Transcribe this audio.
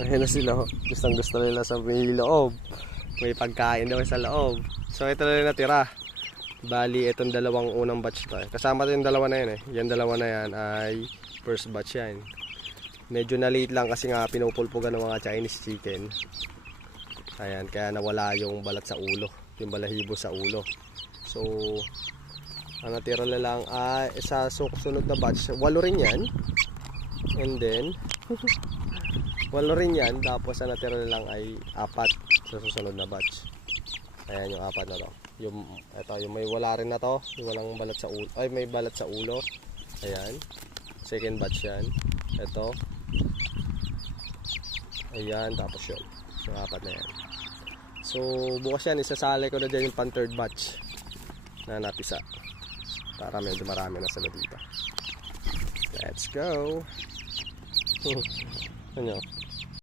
Ayan na sila. Gustong gusto nila sa may loob. May pagkain daw sa loob. So ito na rin natira. Bali, itong dalawang unang batch to. Kasama ito yung dalawa na yan eh. Yung dalawa na yan ay first batch yan. Medyo na late lang kasi nga pinupulpugan ng mga Chinese chicken. Ayan, kaya nawala yung balat sa ulo. Yung balahibo sa ulo. So, ang natira na lang ay sa susunod na batch. 8 rin yan. And then, 8 rin yan. Tapos ang natira na lang ay 4 sa susunod na batch. Ayan yung 4 na to. Ito, yung may wala rin na to. Yung walang balat sa ulo. Ay, may balat sa ulo. Ayan. Second batch yan. Ito. Ayan, tapos yun. Yung 4 na yan. So, bukas yan, isasali ko na dyan yung pan third batch na napisa. Para medyo marami na sila dito. Let's go! Ano?